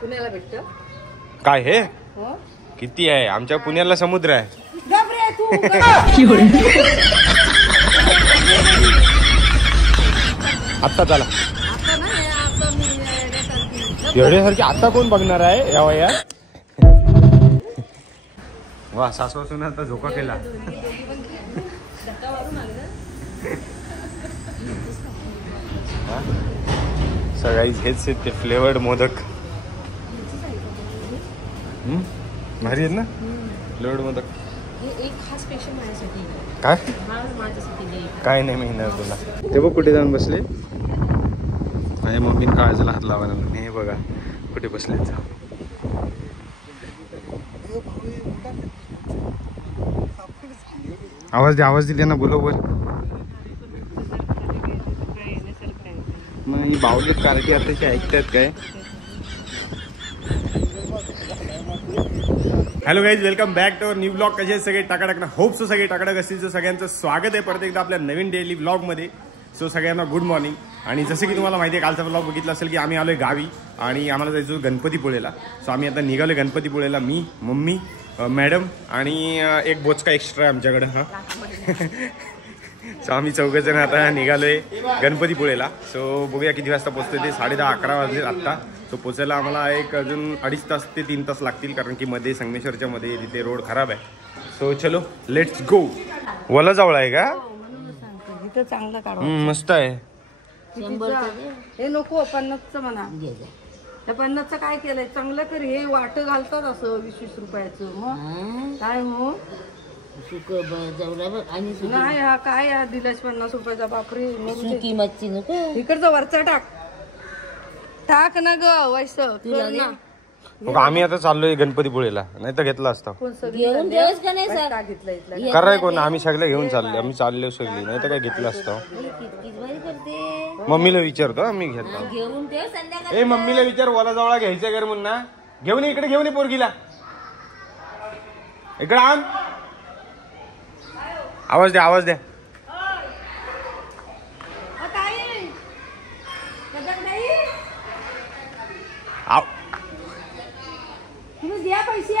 पुण्याला भेटतं काय हे हो किती आहे आमच्या पुण्याला समुद्र आहे आता चला एवढ्यासारखी आता कोण बघणार आहे या वयात वा सासू सुना आता झोका केला सगळी हेच आहेत ते फ्लेवर्ड मोदक भारी आहेत ना फ्लेवर्ड मोदक काय काय नाही मिळणार तुला ते बघ कुठे जाऊन बसले माझ्या मम्मीने काळजाला हात लावायला लागला हे बघा कुठे बसले आवाज दिले ना बोलवर मग ही बावलीत कारटी आताशी ऐकतात काय hello guys welcome back to our new blog कसे आहेत सगळे टाकाटाक ना होप सो सगळे टाकाटाक असतील तर सगळ्यांचं स्वागत आहे परत एकदा आपल्या नवीन डेली ब्लॉगमध्ये सो सगळ्यांना गुड मॉर्निंग आणि जसं की तुम्हाला माहिती आहे कालचा ब्लॉग बघितला असेल की आम्ही आलोय गावी आणि आम्हाला जायचो गणपतीपुळेला सो आम्ही आता निघालोय गणपतीपुळेला मी मम्मी मॅडम आणि एक बोचका एक्स्ट्रा आहे आमच्याकडे हां सो आम्ही चौघजण आता निघालोय गणपतीपुळेला सो बघूया किती वाजता पोहोचतोय ते 10:30-11 वाजले आत्ता सो पोचायला आम्हाला एक अजून 2.5 तास ते 3 तास लागतील कारण की मध्ये संगमेश्वरच्या मध्ये तिथे रोड खराब आहे सो चलो लेट्स गो वला जवळ आहे का इथं चांगलं काढू मस्त आहे हे नको 50चं म्हणा त्या 50चं काय केलंय चांगलं कर हे वाट घालतात असं 20-20 रुपयाचं मग काय हो नाही हा काय हा दिलास 50 रुपयाचा बापरे मच्छी नको इकडचा वरचा टाक ना ग वैस आम्ही आता चाललोय गणपतीपुळेला नाही तर घेतला असता घेऊन ठेवस का नाही सर घेतलं कराय कोण आम्ही सगळे घेऊन चाललो आम्ही चाललो सगळी नाही तर काय घेतलं असतं मम्मीला विचारतो आम्ही घेतो घेऊन ठेव संध्याकाळी ए मम्मीला विचार वला जवळ घ्यायचं घर म्हणून ना घेऊन इकडे घेऊन ये पोरगीला इकडे आण आवाज द्या तुम्ही द्या पैसे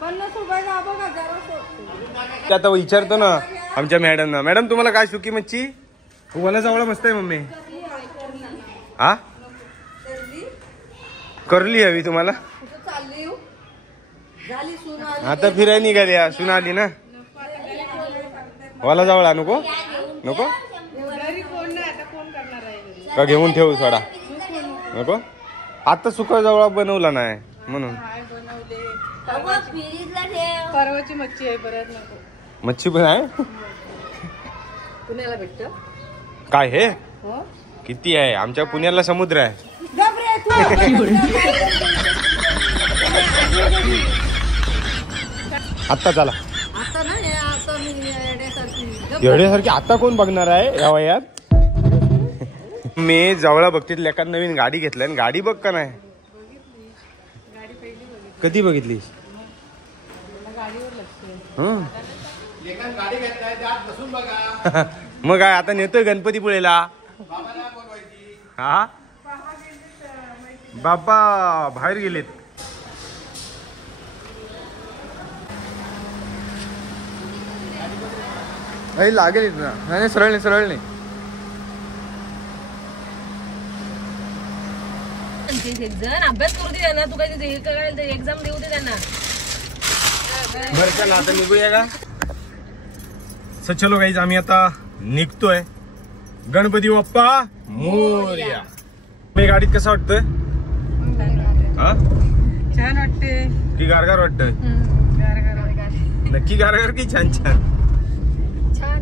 50 रुपयाचा बघा जरा आता विचारतो ना आमच्या मॅडम ना मॅडम तुम्हाला काय सुकी मच्छी वला जवळ मस्त आहे मम्मी हा करली हवी तुम्हाला आता फिरायला निघाली सुना आली ना वाला जवळ नको नको का घेऊन ठेवू थोडा नको आता सुका जवळ बनवला नाही म्हणून परवाची मच्छी आहे परत नको मच्छी पण आहे पुण्याला भेटतं काय हे हो किती आहे आमच्या पुण्याला समुद्र आहे आता चला आता ना हे असं मी येण्यासारखी एवढ्यासारखी आता कोण बघणार आहे या वयात मी जवळ बघतील एका नवीन गाडी घेतली आणि गाडी बघ का नाही कधी बघितली मग काय आता नेतोय गणपतीपुळेला हा बाबा बाहेर गेलेत लागेल ना नाही सरळ नाही जण अभ्यास करू दे त्यांना तू काय एक्झाम देऊ दे त्यांना बरं चला आता निघूया का सो चलो गाईज आम्ही आता निघतोय गणपती बाप्पा मोरया मी गाडीत कसं वाटतंय हा छान वाटते की गारगार वाटतंय नक्की गारगार की छान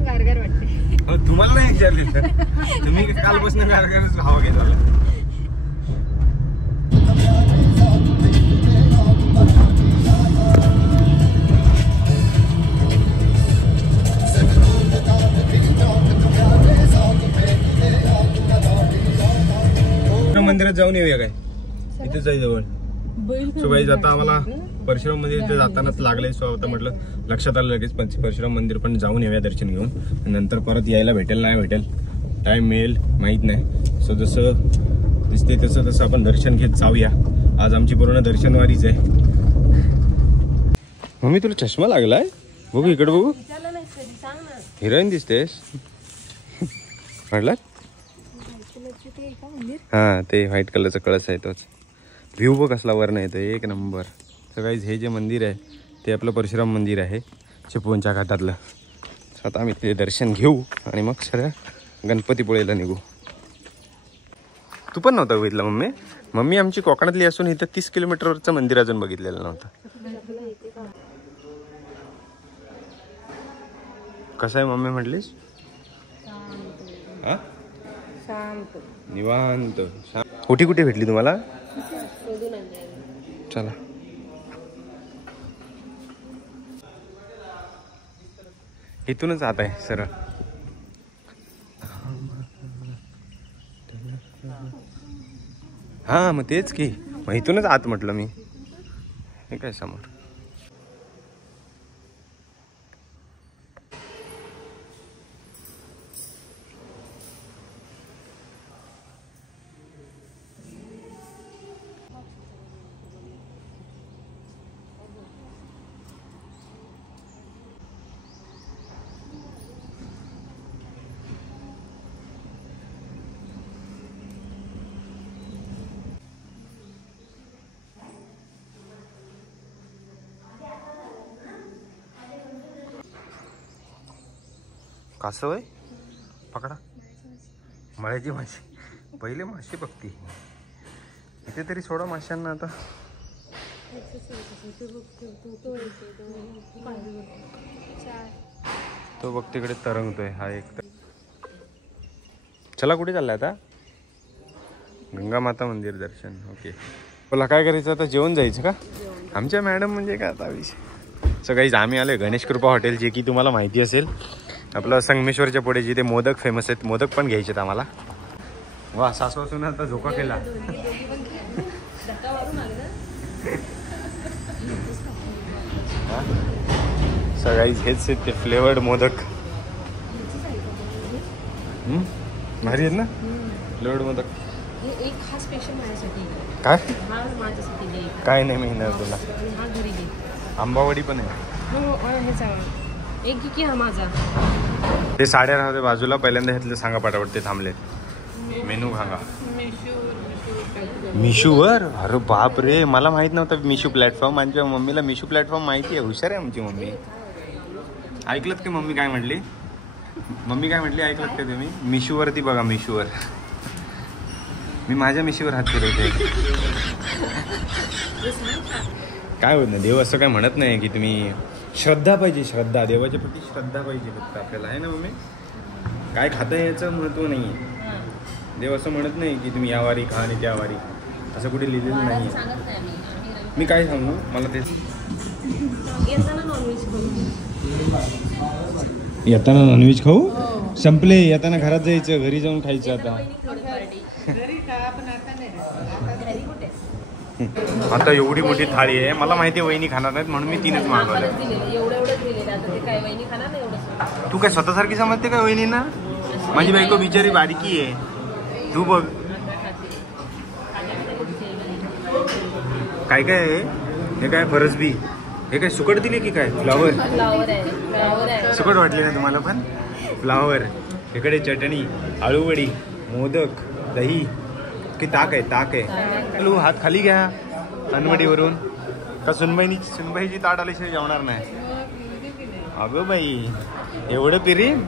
गारगार वाटते तुम्हाला नाही विचारले तुम्ही कालपासून गारगारच हवा घेत मंदिरात जाऊन येऊया काय इथेच आहे जवळ सो गाईज आता आम्हाला परशुराम मंदिर इथे जातानाच लागले सो आता म्हटलं लक्षात आलं लगेच परशुराम मंदिर पण जाऊन येऊया दर्शन घेऊन नंतर परत यायला भेटेल नाही भेटेल टाइम मिळेल माहित नाही सो जसं दिसते तसं तसं आपण दर्शन घेत जाऊया. आज आमची पूर्ण दर्शनवारीच आहे. मम्मी तुला चष्मा लागलाय? बघू इकडे बघू. हिरोईन दिसतेस म्हटलं. हा ते व्हाईट कलरचा कळस आहे तोच. व्ह्यू बघ कसला वरनं येतो एक नंबर. सगळी हे जे मंदिर आहे ते आपलं परशुराम मंदिर आहे चिपळूणच्या घाटातलं. आता आम्ही ते दर्शन घेऊ आणि मग सगळ्या गणपतीपुळेला निघू. तू पण नव्हता बघितलं मम्मी? मम्मी आमची कोकणातली असून इथं 30 किलोमीटरवरचं मंदिर अजून बघितलेलं नव्हतं. कसं आहे मम्मी म्हटलीस? हा शांत निवांत. कुठे कुठे भेटली तुम्हाला? चला इथूनच आत आहे सरळ. हा मग तेच की मग इथूनच आत म्हटलं मी. हे काय समोर कासव आहे? पकडा. मळ्याची माशी. पहिले माशी बघती इथे तरी सोडा माशांना. आता तो बघ तिकडे तरंगतोय हा एक. चला कुठे चाललाय आता? गंगा माता मंदिर दर्शन. ओके बोला काय करायचं आता? जेवण जायचं का? आमच्या मॅडम म्हणजे काय आता विषय. सगळीच आम्ही आलोय गणेश कृपा हॉटेल, जे की तुम्हाला माहिती असेल आपलं संगमेश्वरच्या पुढे जिथे मोदक फेमस आहेत. मोदक पण घ्यायचे आहेत आम्हाला. वा सासू असून आता झोका केला. सगळीच हेच आहेत ते फ्लेवर्ड मोदक. भारी आहेत ना फ्लेवर्ड मोदक. एक खास स्पेशल माझ्यासाठी. काय माझ्यासाठी काय नाही मिळणार तुला. आंबावडी पण आहे. एक की हा माझा. ते साड्या राहते बाजूला. पहिल्यांदा घेतलं सांगा पटापट ते थांबले. मेनू सांगा. मिशूवर? अरे बाप रे मला माहित नव्हतं मिशू प्लॅटफॉर्म. माझ्या मम्मीला मिशू प्लॅटफॉर्म माहिती आहे. हुशार आहे आमची मम्मी. ऐकलत की मम्मी काय म्हटली? मम्मी काय म्हटली ऐकलत का तुम्ही? मिशूवरती बघा मिशूवर. मी माझ्या मिशीवर हात फिरवते. काय होत ना देव असं काय म्हणत नाही की तुम्ही श्रद्धा पाहिजे. श्रद्धा देवाच्या प्रती श्रद्धा पाहिजे फक्त आपल्याला आहे ना मम्मी. काय खाता याचं महत्त्व नाही आहे. देव असं म्हणत नाही की तुम्ही या वारी खा आणि त्या वारी. असं कुठे लिहिलेलं नाही आहे. मी काय सांगू मला ते. येताना नॉनव्हेज खाऊ? संपले. येताना घरात जायचं. घरी जाऊन खायचं. आता एवढी मोठी थाळी आहे. मला माहिती आहे वहिनी खाणार नाहीत म्हणून मी 3च मागवलं. तू काय स्वतःसारखी समजते का वहिनींना? माझी बायको बिचारी बारीकी आहे. तू बघ काय काय आहे. हे काय फरसबी. हे काय सुकट दिली की काय? फ्लावर. सुकट वाटली ना तुम्हाला पण? फ्लावर. इकडे चटणी, आळूवडी, मोदक, दही की ताक आहे. ताक आहे. आलू हात खाली घ्या अनवडीवरून. का सुनबाईची ताट आल्याशिवाय जेवणार नाही. अगं बाई एवढं प्रेम.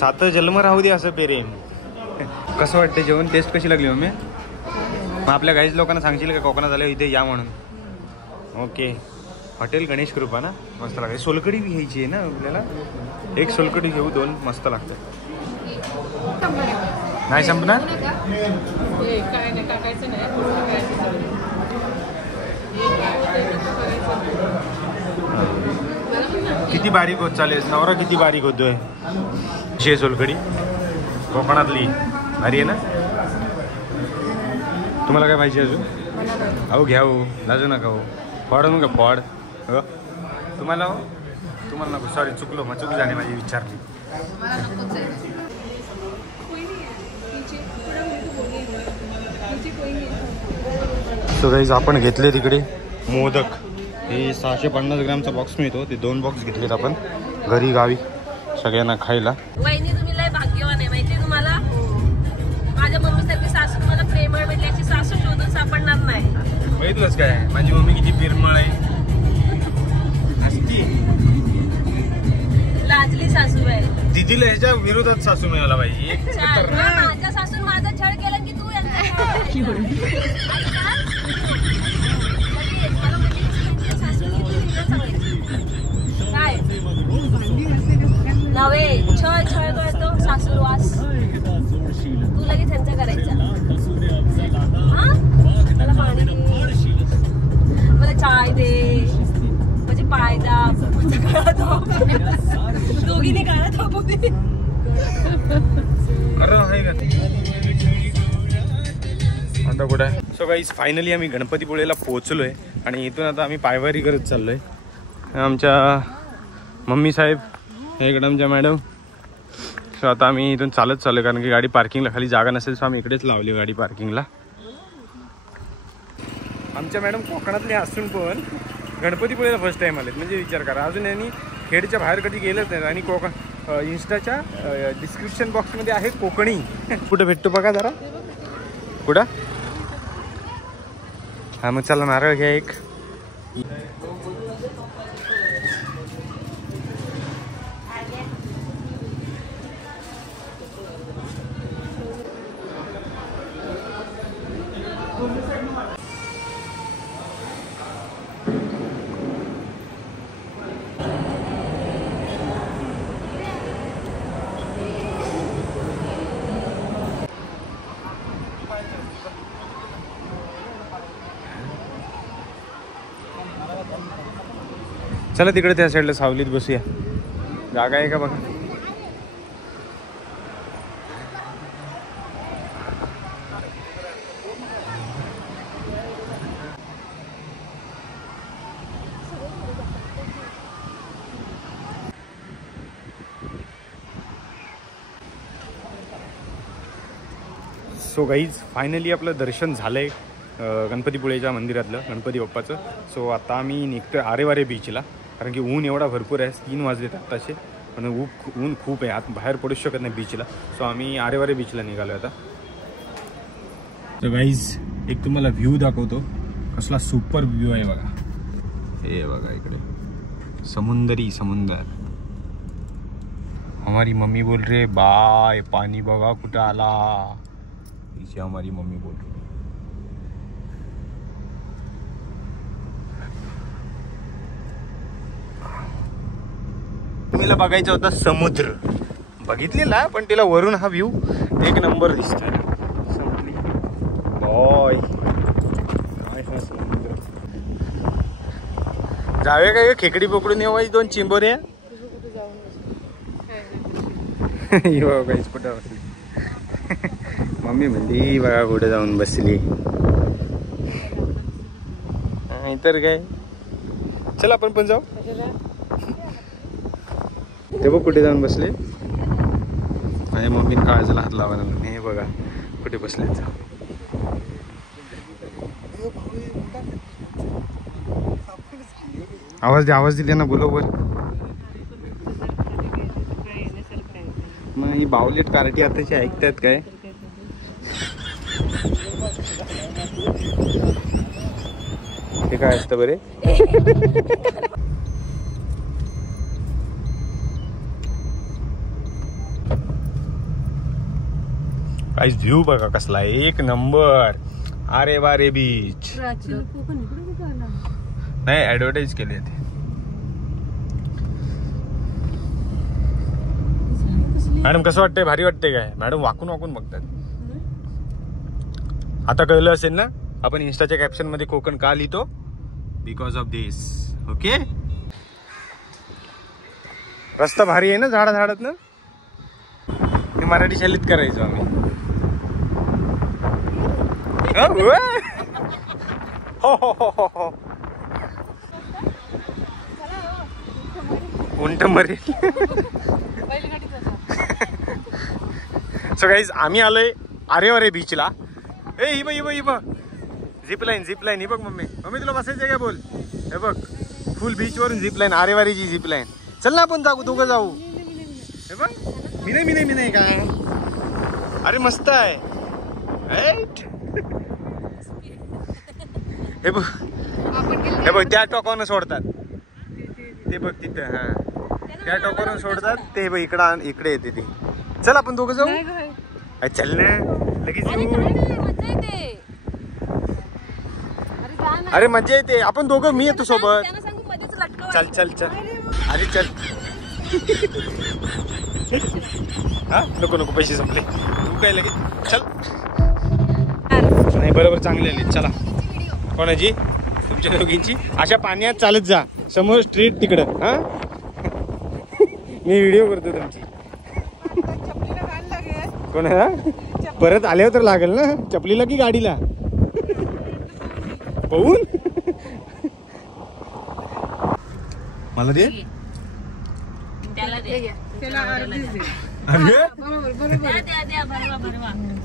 7 जन्म राहू दे असं प्रेम. कसं वाटतं जेवण? टेस्ट कशी लागली मम्मी? मग आपल्या गाईच लोकांना सांगशील का कोकणात आल्या इथे या म्हणून? ओके हॉटेल गणेश कृपा ना. मस्त लागते. सोलकडी बी घ्यायची आहे ना आपल्याला. एक सोलकडी घेऊ. 2 मस्त लागतं. नाही संपणार? किती बारीक होत चालेल. नवरा किती बारीक होतोय. शे सोलकडी कोकणातली भारी आहे ना. तुम्हाला काय पाहिजे अजून? अहो घ्या हो. लाजू नका हो. फॉड नका फॉड. हो तुम्हाला नको. सॉरी चुकलो. मग चूक झाली माझी विचारली. सो गाईज आपण घेतले तिकडे मोदक, हे 650 ग्रॅमचा बॉक्स मिळतो, ते 2 बॉक्स घेतलेत आपण घरी गावी सगळ्यांना खायला. वहिनी तुम्ही लय भाग्यवान आहे माहिती तुम्हाला. माझ्या मम्मीसारखी सासू तुम्हाला प्रेमळ भेटली, याची सासू शोधून सापडणार नाही. बघितलंच काय माझी मम्मी किती प्रेमळ आहे. लाजली सासू आहे. दिदीला ह्याच्या विरोधात सासू मिळाला पाहिजे. एक माझ्या सासून माझा छळ केला की तू काय नव्हे छळ छळ करतो सासूरवास तू लगेच त्यांचा करायचा. हा मला पाणी दे, मला चाय दे, म्हणजे पाय दाब, दोघीने काळा थांबू दे. आता कुठे आहे? सो गाईज फायनली आम्ही गणपतीपुळेला पोहोचलोय आणि इथून आता आम्ही पायवारी करत चाललोय. आमच्या मम्मी साहेब, हे इकडं आमच्या मॅडम. सो आता आम्ही इथून चालत चाललोय कारण की गाडी पार्किंगला खाली जागा नसेल, सो आम्ही इकडेच लावली गाडी पार्किंगला. आमच्या मॅडम कोकणातले असून पण गणपतीपुळेला फर्स्ट टाइम आलेत. म्हणजे विचार करा, अजून यांनी खेडच्या बाहेर कधी गेलंच नाही. आणि कोकण इंस्टाच्या डिस्क्रिप्शन बॉक्समध्ये आहे कोकणी. कुठं भेटतो बघा जरा, कुठं? हा मग चला नारळ घ्या एक. चला तिकडे त्या साईडला सावलीत बसूया, जागा आहे का बघा. सो गाईज फायनली आपलं दर्शन झालंय गणपतीपुळेच्या मंदिरातलं, गणपती बाप्पाचं. सो आता आम्ही निघतोय आरेवारे बीचला, कारण की ऊन एवढा भरपूर आहे. 3 वाजलेत आत्ताचे, पण ऊन खूप आहे, आत बाहेर पडूच शकत नाही बीचला. सो आम्ही आरेवारे बीचला निघालो आता. तर गाईज एक तुम्हाला व्ह्यू दाखवतो, कसला सुपर व्ह्यू आहे बघा. हे बघा इकडे समुंदर. हमारी मम्मी बोल रहे बाय, पाणी बघा कुठं आला. इथे हमारी मम्मी बोल रही. तिला बघायचा होता समुद्र, बघितलेला, पण तिला वरून हा व्ह्यू एक नंबर दिसतोय. जाऊया काय खेकडी पकडून येऊ 2 चिंबोऱ्या. कुठं बसली मम्मी म्हणली बघा कुठे जाऊन बसली. इतर काय, चला आपण पण जाऊ. ते बघ कुठे जाऊन बसले. माझ्या मम्मीने काळजाला हात लावायला लागले. हे बघा कुठे बसले. आवाज दिले ना, बोलव बर. मग ही बावलेट कार्टी आताची ऐकतात काय. हे काय असतं बरे. काहीच व्ह्यू बघा कसला एक नंबर. आरेवारे बीच. नाही ऍडव्हर्टाईज केली ते. मॅडम कसं वाटतंय, भारी वाटतंय काय? मॅडम वाकून वाकून बघतात. आता कळलं असेल ना आपण इंस्टाच्या कॅप्शन मध्ये कोकण का लिहितो, बिकॉज ऑफ दिस. ओके, रस्ता भारी आहे ना, झाडात ना. हे मराठी शैलीत करायचो आम्ही. हो उंट मरेल. सो गाईज आम्ही आलोय आरेवारे बीचला. ए ही बघ ही बघ झिप लाईन ही बघ मम्मी तुला बसायचं काय बोल. हे बघ फुल बीच वरून झिप लाईन आरेवारीची झिप लाईन. चल ना आपण जाऊ दोघं जाऊ. हे बघ मी नाही काय. अरे मस्त आहे. हे बघ त्या टोकावरून सोडतात ते बघ तिथं. हा त्या टोकावरून सोडतात ते बघ इकडे येते ते. चल आपण दोघं जाऊ. चल ना लगेच अरे मजा येते. आपण दोघं मी येतो सोबत. चल अरे चल. हा नको पैसे संपले. तू काय लगेच चल. नाही बरोबर चांगले आले. चला कोणाची तुमच्या दोघींची. अशा पाण्यात चालत जा समोर स्ट्रीट तिकडं. हा मी व्हिडिओ करतो तुमची. कोणा परत आल्यावर तर लागेल ना चपलीला की गाडीला पाहून. मला दे. त्याला दे.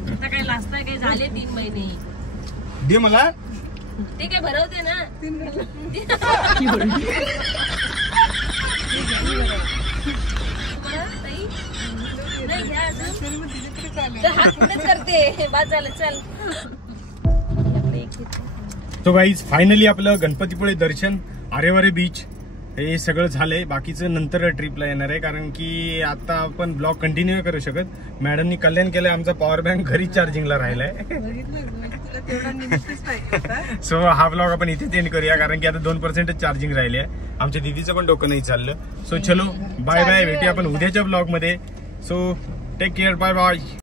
आता काय लाजताय काय झाले 3 महिने. दे मला. ते काय भरवते ना. हात पुढेच करते. बाद झालं चल. तो गाईज फायनली आपलं गणपतीपुळे दर्शन आरेवारे बीच हे सगळं झालंय. बाकीचं नंतर ट्रिपला येणार आहे कारण की आता आपण ब्लॉग कंटिन्यू करू शकत. मॅडमनी कल्याण केलंय. आमचा पॉवर बँक घरी चार्जिंगला राहिलाय. सो हा ब्लॉग आपण इथेच एंड करूया कारण की आता 2% चार्जिंग राहिले आहे. आमच्या दीदीचं पण डोकं नाही चाललं. सो चलो बाय बाय. भेटूया आपण उद्याच्या ब्लॉग मध्ये. So take care. Bye bye.